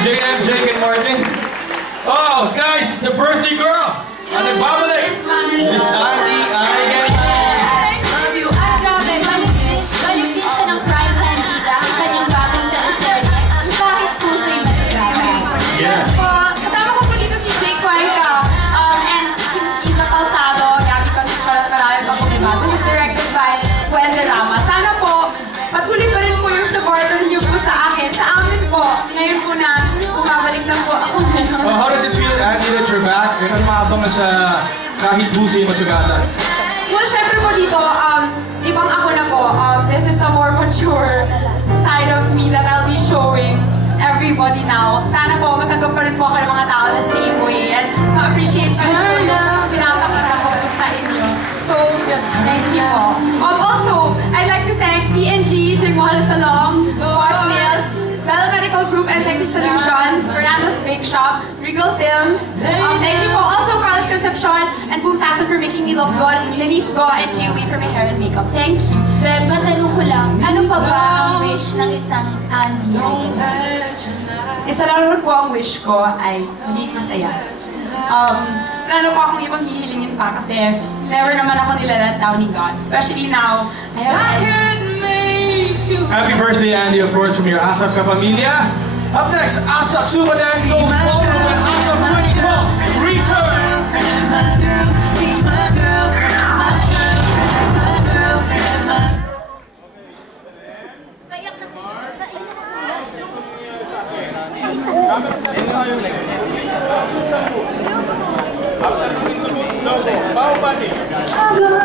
JM, Jake, and Martin. Oh, guys, the birthday girl! Ano babalik? Miss Andy, Love you. Balik din siya ng Prime Handida, ang kanyang bagong teleserye, Kahit Puso'y Masugatan. Yes. Kasama ko po dito si Jake Cuenca, and si Miss Isa Calzado, Gabby Concepcion at marami pa pong iba. This is directed by Wendell Rama. Sana po, patuloy pa rin po yung supporter niyo po sa akin, sa amin po. Ngayon po na bumabalik na po ako ngayon. How does it feel, Andy, that you're back? Ganun maabang na sa Kahit Puso'y Masugatan. Well, syempre po dito, ibang ako na po. This is a more mature side of me that I'll be showing everybody now. Sana po, magkagap pa rin po ako ng mga tao the same way. And ma-appreciate ko po yung pinapakita ko sa inyo. So, thank you po. Also, I'd like to thank P&G, Jingwala Salon, Wash Nails, Bella Medical Group and Sexy Solutions, Fernando's Bake Shop, Regal Films. Thank you po also Carlos Concepcion and Boom Sasso for making me look good, Denise Go and Joey for my hair and makeup. Thank you. Beb, matanong ko lang, ano pa ba ang wish ng isang Andy? Isa lang naman po ang wish ko ay maging masaya. Wala po akong ibang hihilingin pa kasi never naman ako nilalat down ni God. Especially now, I have Happy birthday, Andy, of course, from your ASAP Kapamilya. Up next, ASAP Super Dance goes all over ASAP 2012 Return! After the